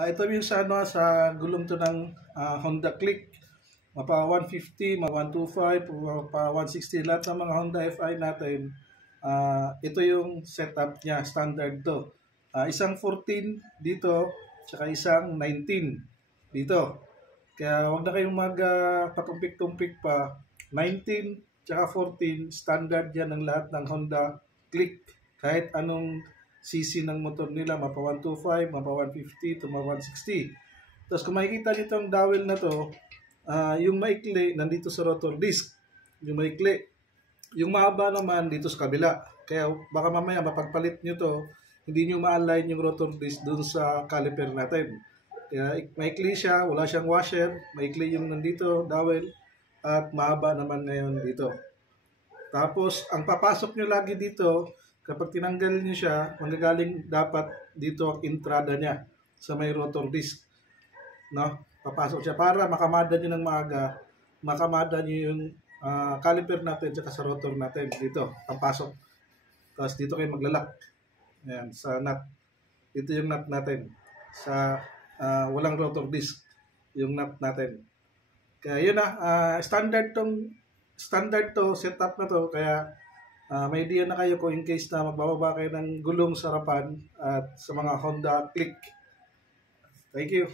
Ito yung sa, ano, sa gulong to ng Honda Click. Mapa 150, mapa 125, mapa 160, lahat ng mga Honda FI natin. Ito yung setup niya, standard to. Isang 14 dito, tsaka isang 19 dito. Kaya wag na kayong magpatumpik-tumpik pa. 19 tsaka 14, standard yan ng lahat ng Honda Click. Kahit anong CC ng motor nila, mapa 125, mapa 150, to mapa 160. Tapos kung makikita nyo itong dowel na to, yung maikli nandito sa rotor disc. Yung maikli. Yung mahaba naman dito sa kabila. Kaya baka mamaya mapagpalit nyo to, hindi nyo ma-align yung rotor disc dun sa caliper natin. Kaya maikli siya, wala siyang washer, maikli yung nandito, dowel, at mahaba naman ngayon dito. Tapos, ang papasok nyo lagi dito, kapag tinanggal nyo siya, manggagaling dapat dito ang entrada niya sa may rotor disc. No? Papasok siya para makamada nyo ng maaga, makamada nyo yung caliper natin at sa rotor natin dito, papasok. Tapos dito kayo maglalak. Ayan, sa nut. Ito yung nut natin. Sa walang rotor disc yung nut natin. Kaya yun standard to setup na to. Kaya may idea na kayo kung in case na magbababa kayo ng gulong sa harapan at sa mga Honda Click. Thank you.